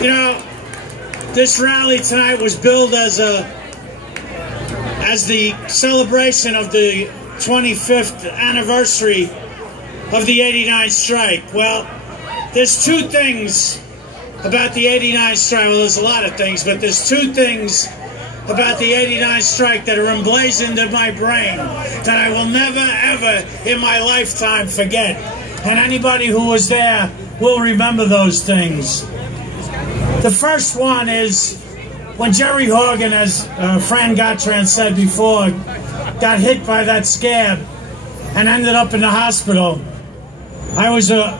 You know, this rally tonight was billed as the celebration of the 25th anniversary of the '89 strike. Well, there's two things about the '89 strike. Well, there's a lot of things, but there's two things about the '89 strike that are emblazoned in my brain that I will never, ever in my lifetime forget. And anybody who was there will remember those things. The first one is when Jerry Horgan, as Fran Gottran said before, got hit by that scab and ended up in the hospital. I was a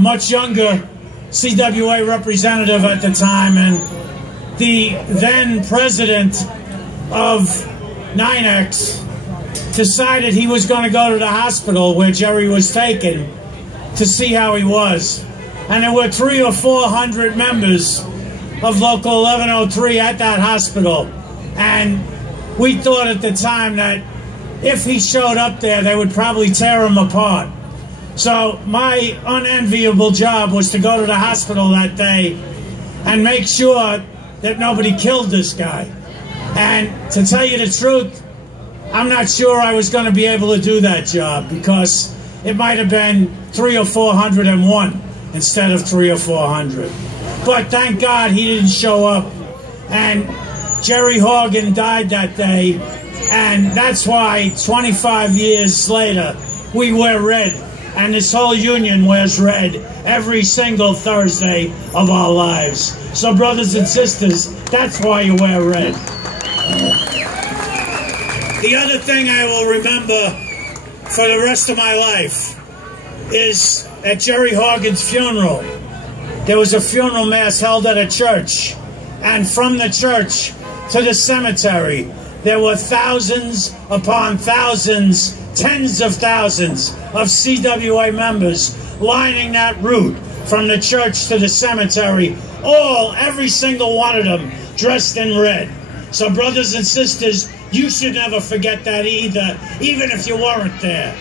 much younger CWA representative at the time, and the then president of NYNEX decided he was going to go to the hospital where Jerry was taken to see how he was. And there were 300 or 400 members of Local 1103 at that hospital. And we thought at the time that if he showed up there, they would probably tear him apart. So my unenviable job was to go to the hospital that day and make sure that nobody killed this guy. And to tell you the truth, I'm not sure I was going to be able to do that job, because it might have been 300 or 401 instead of 300 or 400. But thank God he didn't show up. And Jerry Horgan died that day. And that's why 25 years later, we wear red. And this whole union wears red every single Thursday of our lives. So brothers and sisters, that's why you wear red. The other thing I will remember for the rest of my life is at Jerry Horgan's funeral. There was a funeral mass held at a church, and from the church to the cemetery, there were thousands upon thousands, tens of thousands of CWA members lining that route from the church to the cemetery, every single one of them dressed in red. So brothers and sisters, you should never forget that either, even if you weren't there.